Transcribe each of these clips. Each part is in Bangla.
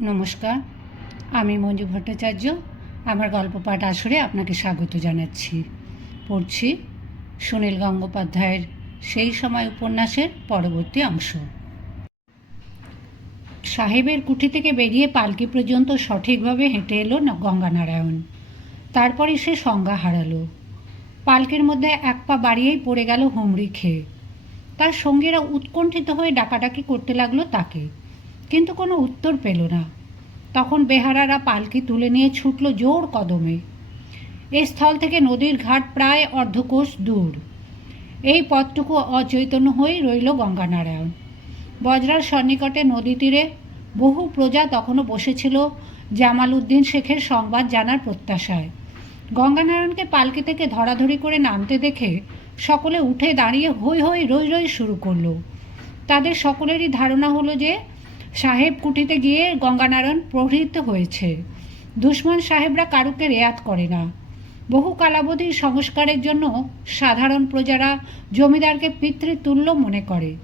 নমস্কার, আমি মঞ্জু ভট্টাচার্য। আমার গল্প পাঠ আসরে আপনাকে স্বাগত জানাচ্ছি। পড়ছি সুনীল গঙ্গোপাধ্যায়ের সেই সময় উপন্যাসের পরবর্তী অংশ। সাহেবের কুঠি থেকে বেরিয়ে পালকি পর্যন্ত সঠিকভাবে হেঁটে এলো গঙ্গানারায়ণ। তারপরে সে সংজ্ঞা হারালো। পালকের মধ্যে এক পা বাড়িয়েই পড়ে গেল হুমড়ি খেয়ে। তার সঙ্গীরা উৎকণ্ঠিত হয়ে ডাকাডাকি করতে লাগল তাকে। কিন্তু কোনো উত্তর পেল না। তখন বেহারারা পালকি তুলে নিয়ে ছুটল জোর কদমে। এই স্থল থেকে নদীর ঘাট প্রায় অর্ধকোষ দূর। এই পথটুকু অচৈতন্য হয়েই রইল গঙ্গানারায়ণ। বজরার সন্নিকটে নদী তীরে বহু প্রজা তখনও বসেছিল জামাল উদ্দিন শেখের সংবাদ জানার প্রত্যাশায়। গঙ্গানারায়ণকে পালকি থেকে ধরাধরি করে নামতে দেখে সকলে উঠে দাঁড়িয়ে হই হই রই রই শুরু করল। তাদের সকলেরই ধারণা হলো যে সাহেব কুটিতে গিয়ে গঙ্গানারায়ণ প্রহৃত হয়েছে। দুশ্মন সাহেবরা কারুকে রেয়াত করে না। বহু কালাবধি সংস্কারের জন্য সাধারণ প্রজারা জমিদারকে পিতৃতুল্য মনে করে,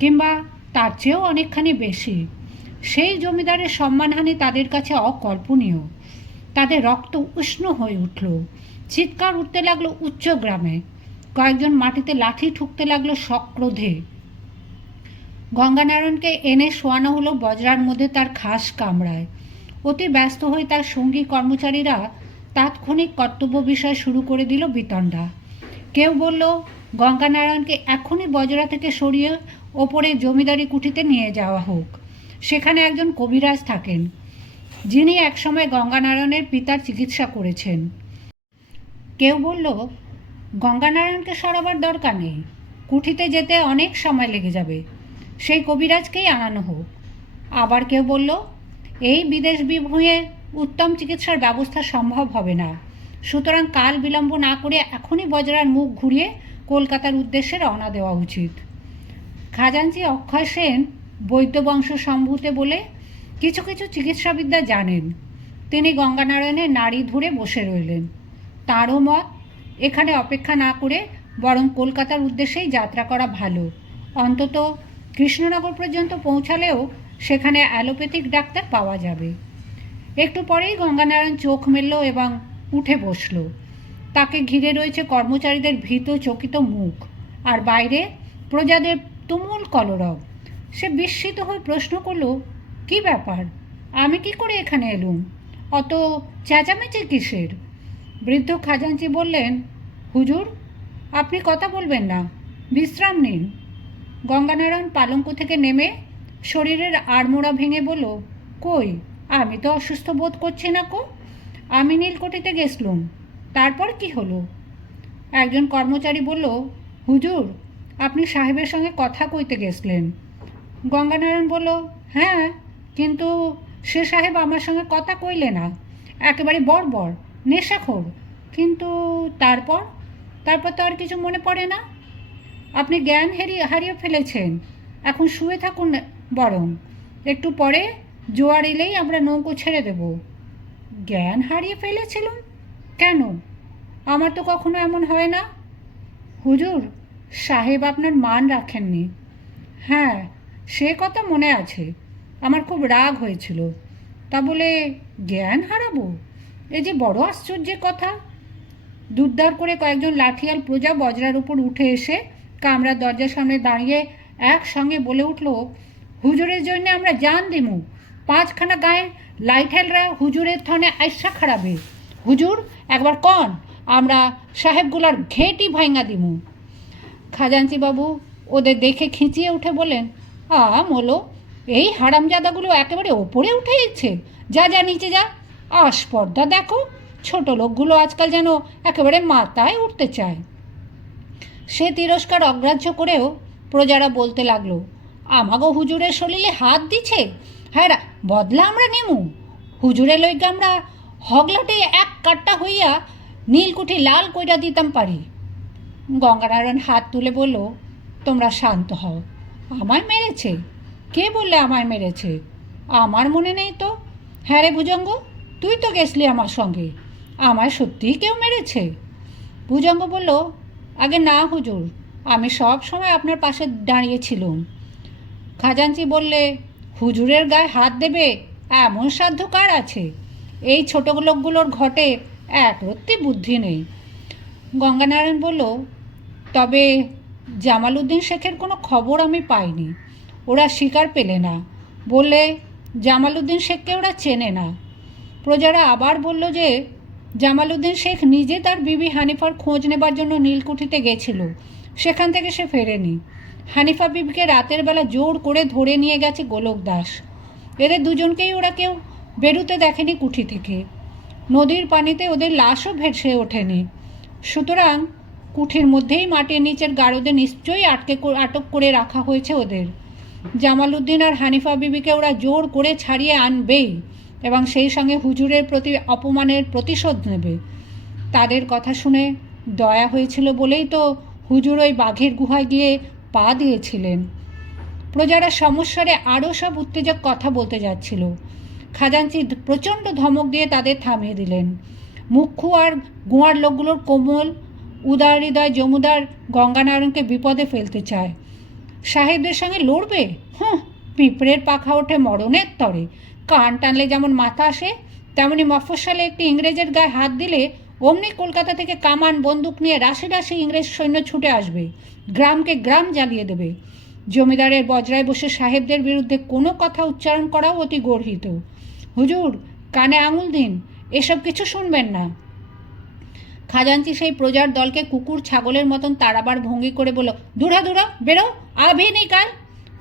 কিংবা তার চেয়েও অনেকখানি বেশি। সেই জমিদারের সম্মানহানি তাদের কাছে অকল্পনীয়। তাদের রক্ত উষ্ণ হয়ে উঠল। চিৎকার উঠতে লাগল উচ্চ গ্রামে। কয়েকজন মাটিতে লাঠি ঠুকতে লাগল সক্রোধে। গঙ্গানারায়ণকে এনে শোয়ানো হলো বজরার মধ্যে তার খাস কামরায়। অতি ব্যস্ত হয়ে তার সঙ্গী কর্মচারীরা তাৎক্ষণিক কর্তব্য বিষয় শুরু করে দিল বিতণ্ডা। কেউ বলল, গঙ্গানারায়ণকে এখনই বজরা থেকে সরিয়ে ওপরে জমিদারি কুঠিতে নিয়ে যাওয়া হোক। সেখানে একজন কবিরাজ থাকেন। যিনি একসময় গঙ্গানারায়ণের পিতার চিকিৎসা করেছেন। কেউ বলল, গঙ্গানারায়ণকে সরাবার দরকার নেই। কুঠিতে যেতে অনেক সময় লেগে যাবে। সেই কবিরাজকেই আনানো হোক। আবার কেউ বলল, এই বিদেশ বিভূঁয়ে উত্তম চিকিৎসার ব্যবস্থা সম্ভব হবে না। সুতরাং কাল বিলম্ব না করে এখনই বজরার মুখ ঘুরিয়ে কলকাতার উদ্দেশ্যে রওনা দেওয়া উচিত। খাজাঞ্চি অক্ষয় সেন বৈদ্যবংশ সম্ভূতে বলে কিছু কিছু চিকিৎসাবিদ্যা জানেন। তিনি গঙ্গানারায়ণের নাড়ি ধরে বসে রইলেন। তারও মত, এখানে অপেক্ষা না করে বরং কলকাতার উদ্দেশ্যেই যাত্রা করা ভালো। অন্তত কৃষ্ণনগর পর্যন্ত পৌঁছালেও সেখানে অ্যালোপ্যাথিক ডাক্তার পাওয়া যাবে। একটু পরেই গঙ্গানারায়ণ চোখ মেলল এবং উঠে বসল। তাকে ঘিরে রয়েছে কর্মচারীদের ভীত, চকিত মুখ। আর বাইরে প্রজাদের তুমুল কলরব। সে বিস্মিত হয়ে প্রশ্ন করল, কি ব্যাপার? আমি কি করে এখানে এলুম? অত চেঁচামেচি কিসের? বৃদ্ধ খাজাঞ্চি বললেন, হুজুর, আপনি কথা বলবেন না। বিশ্রাম নিন। গঙ্গানারায়ণ পালঙ্ক থেকে নেমে শরীরের আড়মোড়া ভেঙে বলল, কই, আমি তো অসুস্থ বোধ করছি না কো? আমি নীলকটিতে গেছলুম তারপর কি হলো? একজন কর্মচারী বলল, হুজুর, আপনি সাহেবের সঙ্গে কথা কইতে গেছলেন গঙ্গানারায়ণ বলল হ্যাঁ কিন্তু সে সাহেব আমার সঙ্গে কথা কইলে না। একেবারে বর্বর নেশাখোর। কিন্তু তারপর? তারপর তো আর কিছু মনে পড়ে না? আপনি জ্ঞান হারিয়ে হারিয়ে ফেলেছেন। এখন শুয়ে থাকুন বরং। একটু পরে জোয়ার এলেই আমরা নৌকো ছেড়ে দেব। জ্ঞান হারিয়ে ফেলেছিলাম? কেন? আমার তো কখনো এমন হয় না। হুজুর, সাহেব আপনার মান রাখেননি। হ্যাঁ সে কথা মনে আছে। আমার খুব রাগ হয়েছিল। তা বলে জ্ঞান হারাবো? এ যে বড় আশ্চর্যের কথা। দুদ্দার করে কয়েকজন লাঠিয়াল প্রজা বজরার উপর উঠে এসে কামরার দরজার সামনে দাঁড়িয়ে একসঙ্গে বলে উঠল, হুজুরের জন্য আমরা জান দিমু। পাঁচখানা গায়ে লাইঠেলরা হুজুরের থনে আইসা খারাবে হুজুর, একবার কন, আমরা সাহেবগুলার ঘেটি ভাঙা দিমু। খাজাঞ্চি বাবু ওদের দেখে খিঁচিয়ে উঠে বলেন আ, মোলো, এই হারামজাদাগুলো একেবারে ওপরে উঠে যাচ্ছে যা যা, নিচে যা। আস্পর্দা দেখো, ছোট লোকগুলো আজকাল যেন একেবারে মাথায় উঠতে চায়। সে তিরস্কার অগ্রাহ্য করেও প্রজারা বলতে লাগল, আমাগো হুজুরের শলিলে হাত দিছে? হ্যাঁ বদলা আমরা নেমু। হুজুরে লইগা আমরা হগলাটে এক কাট্টা হইয়া নীলকুঠি লাল কইরা দিতাম পারি। গঙ্গানারায়ণ হাত তুলে বলল, তোমরা শান্ত হও। আমায় মেরেছে? কে বললে আমায় মেরেছে? আমার মনে নেই তো। হ্যাঁ রে ভুজঙ্গ, তুই তো গেছলি আমার সঙ্গে। আমায় সত্যিই কেউ মেরেছে? ভুজঙ্গ বলল আগে না হুজুর, আমি সব সময় আপনার পাশে দাঁড়িয়েছিলুম খাজাঞ্চি বললে, হুজুরের গায়ে হাত দেবে? এমন সাধ্য কার আছে? এই ছোট লোকগুলোর ঘটে এক রত্তি বুদ্ধি নেই। গঙ্গানারায়ণ বলল, তবে জামালউদ্দিন শেখের কোনো খবর আমি পাইনি। ওরা শিকার পেলে না। বললে, জামালউদ্দিন শেখকে ওরা চেনে না। প্রজারা আবার বলল যে জামালউদ্দিন শেখ নিজে তার বিবি হানিফার খোঁজ নেবার জন্য নীলকুঠিতে গেছিল। সেখান থেকে সে ফেরেনি। হানিফা বিবিকে রাতের বেলা জোর করে ধরে নিয়ে গেছে গোলক দাস। এদের দুজনকেই ওরা কেউ বেরুতে দেখেনি কুঠি থেকে। নদীর পানিতে ওদের লাশও ভেসে ওঠেনি। সুতরাং কুঠির মধ্যেই মাটির নিচের গারদে নিশ্চয়ই আটকে আটক করে রাখা হয়েছে ওদের। জামালউদ্দিন আর হানিফা বিবিকে ওরা জোর করে ছাড়িয়ে আনবেই। এবং সেই সঙ্গে হুজুরের প্রতি অপমানের প্রতিশোধ নেবে। তাদের কথা শুনে দয়া হয়েছিল বলেই তো হুজুর ওই বাঘের গুহায় গিয়ে পা দিয়েছিলেন। প্রজারা সমস্যারে আরও সব উত্তেজক কথা বলতে যাচ্ছিল। খাজাঞ্চি প্রচণ্ড ধমক দিয়ে তাদের থামিয়ে দিলেন। মুখ্যু আর গোয়ার লোকগুলোর কোমল, উদার হৃদয় জমুদার গঙ্গানারায়ণকে বিপদে ফেলতে চায়। সাহেবদের সঙ্গে লড়বে? হ্যাঁ পিঁপড়ের পাখা ওঠে মরণের তরে। কান টানলে যেমন মাথা আসে, তেমনি মফস্বলে একটি ইংরেজের গায়ে হাত দিলে অমনি কলকাতা থেকে কামান বন্দুক নিয়ে রাশি রাশি ইংরেজ সৈন্য ছুটে আসবে, গ্রামকে গ্রাম জ্বালিয়ে দেবে। জমিদারের বজরায় বসে সাহেবদের বিরুদ্ধে কোনো কথা উচ্চারণ করাও অতি গর্হিত। হুজুর, কানে আঙুল দিন, এসব কিছু শুনবেন না। খাজাঞ্চি সেই প্রজার দলকে কুকুর ছাগলের মতন তাড়াবার ভঙ্গি করে বলল দূরা দূরা বেরো আভে নেই কাল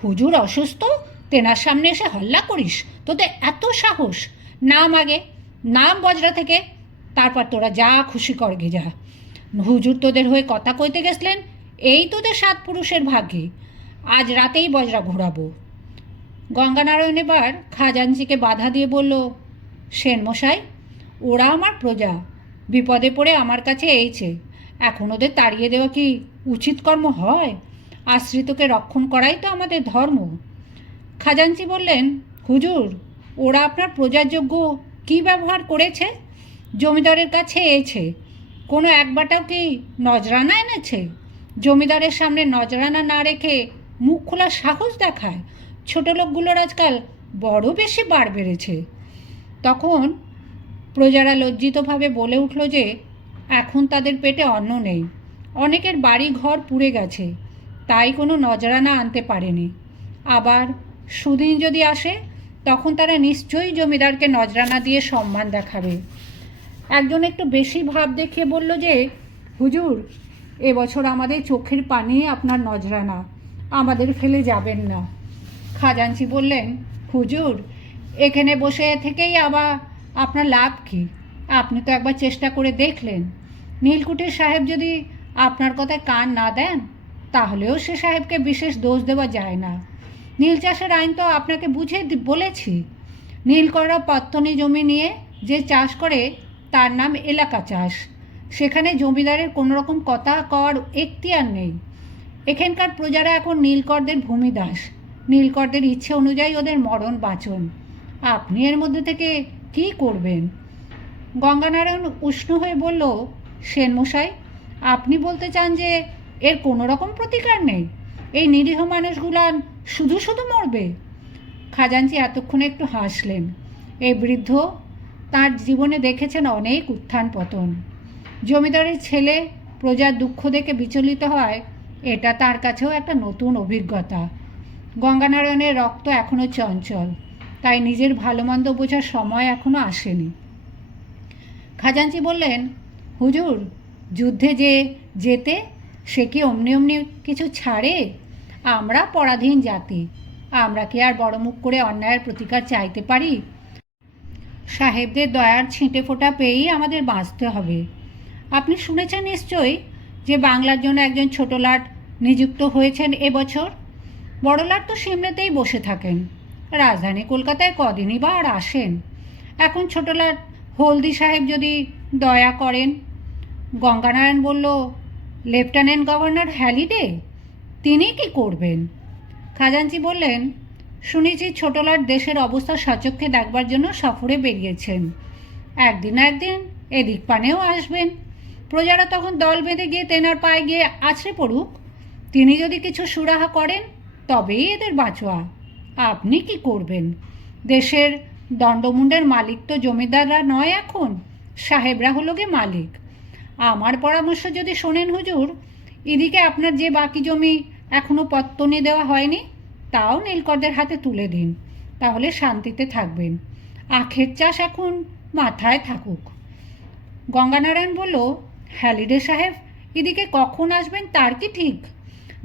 হুজুর অসুস্থ? তেনার সামনে এসে হল্লা করিস, তোদের এত সাহস। নাম আগে, নাম বজরা থেকে, তারপর তোরা যা খুশি করগে যা হুজুর তোদের হয়ে কথা কইতে গেছলেন এই তোদের সাত পুরুষের ভাগ্যে। আজ রাতেই বজরা ঘোরাবো। গঙ্গানারায়ণ এবার খাজাঞ্চিকে বাধা দিয়ে বলল, সেন মশাই, ওরা আমার প্রজা, বিপদে পড়ে আমার কাছে এইছে এখন ওদের তাড়িয়ে দেওয়া কি উচিত কর্ম হয়? আশ্রিতকে রক্ষণ করাই তো আমাদের ধর্ম। খাজাঞ্চি বললেন, হুজুর, ওরা আপনার প্রজাযোগ্য কী ব্যবহার করেছে? জমিদারের কাছে এছে কোনো একবারটাও কি নজরানা এনেছে? জমিদারের সামনে নজরানা না রেখে মুখ খোলার সাহস দেখায়? ছোট লোকগুলোর আজকাল বড় বেশি বার বেড়েছে। তখন প্রজারা লজ্জিতভাবে বলে উঠল যে, এখন তাদের পেটে অন্ন নেই। অনেকের বাড়ি ঘর পুড়ে গেছে। তাই কোনো নজরানা আনতে পারেনি। আবার সুদিন যদি আসে, তখন তারা নিশ্চয়ই জমিদারকে নজরানা দিয়ে সম্মান দেখাবে। একজন একটু বেশি ভাব দেখিয়ে বলল যে, হুজুর এবছর আমাদের চোখের পানি আপনার নজরানা, আমাদের ফেলে যাবেন না। খাজাঞ্চি বললেন, হুজুর, এখানে বসে থেকেই আবার আপনার লাভ কি? আপনি তো একবার চেষ্টা করে দেখলেন। নীলকুঠির সাহেব যদি আপনার কথায় কান না দেন, তাহলেও সে সাহেবকে বিশেষ দোষ দেওয়া যায় না। নীল চাষের আইন তো আপনাকে বুঝে বলেছি। নীলকররা পত্তনি জমি নিয়ে যে চাষ করে, তার নাম এলাকা চাষ। সেখানে জমিদারের কোনো রকম কথা কর এখতিয়ার নেই। এখানকার প্রজারা এখন নীলকরদের ভূমিদাস। নীলকরদের ইচ্ছে অনুযায়ী ওদের মরণ বাঁচন। আপনি এর মধ্যে থেকে কি করবেন? গঙ্গানারায়ণ উষ্ণ হয়ে বলল সেনমশাই আপনি বলতে চান যে এর কোনো রকম প্রতিকার নেই? এই নিরীহ মানুষগুলান শুধু শুধু মরবে? খাজাঞ্চি এতক্ষণে একটু হাসলেন। এই বৃদ্ধ তার জীবনে দেখেছেন অনেক উত্থান পতন। জমিদারের ছেলে প্রজার দুঃখ দেখে বিচলিত হয়, এটা তার কাছেও একটা নতুন অভিজ্ঞতা। গঙ্গানারায়ণের রক্ত এখনও চঞ্চল, তাই নিজের ভালো মন্দ বোঝার সময় এখনও আসেনি। খাজাঞ্চি বললেন, হুজুর, যুদ্ধে যে যেতে সে কি অমনি অমনি কিছু ছাড়ে? আমরা পরাধীন জাতি। আমরা কি আর বড় মুখ করে অন্যায়ের প্রতিকার চাইতে পারি? সাহেবদের দয়ার ছিঁটে ফোঁটা পেয়েই আমাদের বাঁচতে হবে। আপনি শুনেছেন নিশ্চয়ই যে বাংলার জন্য একজন ছোট লাট নিযুক্ত হয়েছেন এবছর বড় লাট তো সিমলেতেই বসে থাকেন। রাজধানী কলকাতায় কদিনই বা আর আসেন। এখন ছোট লাট হলদি সাহেব যদি দয়া করেন? গঙ্গানারায়ণ বলল, লেফটেন্যান্ট গভর্নর হ্যালিডে? তিনি কি করবেন? খাজাঞ্চি বললেন, শুনেছি ছোটলাট দেশের অবস্থা সচক্ষে দেখবার জন্য সফরে বেরিয়েছেন। একদিন একদিন এদিক পানেও আসবেন। প্রজারা তখন দল বেঁধে গিয়ে তেনার পায়ে গিয়ে আছড়ে পড়ুক। তিনি যদি কিছু সুরাহা করেন, তবেই এদের বাঁচোয়া। আপনি কি করবেন? দেশের দণ্ডমুণ্ডের মালিক তো জমিদাররা নয় এখন, সাহেবরা হলো গে মালিক। আমার পরামর্শ যদি শোনেন হুজুর, এদিকে আপনার যে বাকি জমি এখনও পত্তনে দেওয়া হয়নি, তাও নীলকরদের হাতে তুলে দিন, তাহলে শান্তিতে থাকবেন। আখের চাষ এখন মাথায় থাকুক। গঙ্গানারায়ণ বলল, হ্যালিডে সাহেব, এদিকে কখন আসবেন তার কি ঠিক?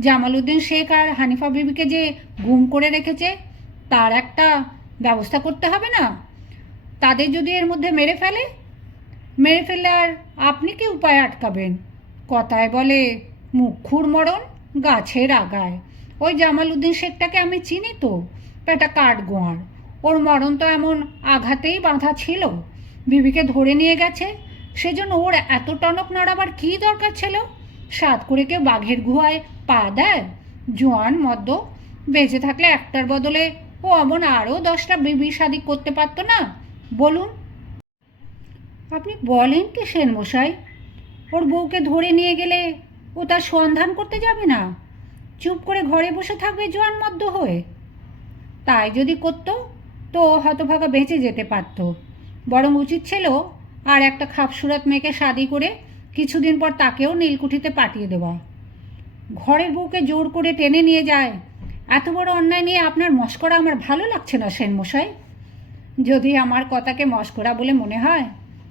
জামালউদ্দিন শেখ আর হানিফা বিবিকে যে গুম করে রেখেছে, তার একটা ব্যবস্থা করতে হবে না? তাদের যদি এর মধ্যে মেরে ফেলে, মেরে ফেললে আর আপনি কি উপায় আটকাবেন? কথায় বলে মুখুর মরণ গাছের আগায়। ওই জামালউদ্দিন শেখটাকে আমি চিনি তো, পেটা কাঠ গোয়ার। ওর মরণ তো এমন আঘাতেই বাঁধা ছিল। বিবিকে ধরে নিয়ে গেছে, সেজন্য ওর এত টনক নাড়াবার কী দরকার ছিল? সাত করে কেউ বাঘের গুহায় পা দেয়? জোয়ান মদ্য বেঁচে থাকলে একটার বদলে ও অমন আরও দশটা বিবি শাদি করতে পারতো না? বলুন। আপনি বলেন কি সেন মশাই ওর বউকে ধরে নিয়ে গেলে ও তার সন্ধান করতে যাবে না। চুপ করে ঘরে বসে থাকবে জোয়ান মদ্য হয়ে। তাই যদি করতো, তো হতভাগা বেঁচে যেতে পারত। বরং উচিত ছিল আর একটা খাপসুরাত মেয়েকে শাদি করে কিছুদিন পর তাকেও নীলকুঠিতে পাঠিয়ে দেওয়া। ঘরের বউকে জোর করে টেনে নিয়ে যায়। এত বড় অন্যায় নিয়ে আপনার মস্করা আমার ভালো লাগছে না সেন মশাই যদি আমার কথাকে মস্করা বলে মনে হয়,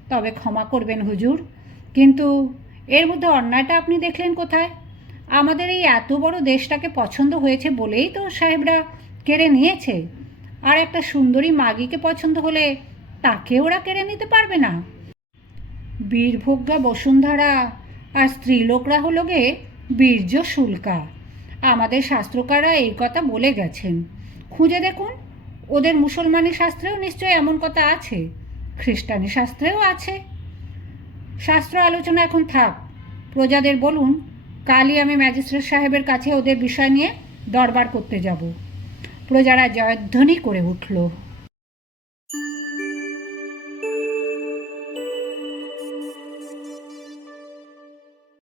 তবে ক্ষমা করবেন হুজুর। কিন্তু এর মধ্যে অন্যায়টা আপনি দেখলেন কোথায়? আমাদের এই এত বড় দেশটাকে পছন্দ হয়েছে বলেই তো সাহেবরা কেড়ে নিয়েছে। আর একটা সুন্দরী মাগিকে পছন্দ হলে তাকে ওরা কেড়ে নিতে পারবে না। বীরভোগ্যা বসুন্ধরা আর স্ত্রীলোকরা হলো গে বীর্য শুল্কা। আমাদের শাস্ত্রকাররা এই কথা বলে গেছেন। খুঁজে দেখুন, ওদের মুসলমানি শাস্ত্রেও নিশ্চয়ই এমন কথা আছে, খ্রিস্টানি শাস্ত্রেও আছে। শাস্ত্র আলোচনা এখন থাক। প্রজাদের বলুন, কালই আমি ম্যাজিস্ট্রেট সাহেবের কাছে ওদের বিষয় নিয়ে দরবার করতে যাব। প্রজারা জয়ধ্বনি করে উঠল।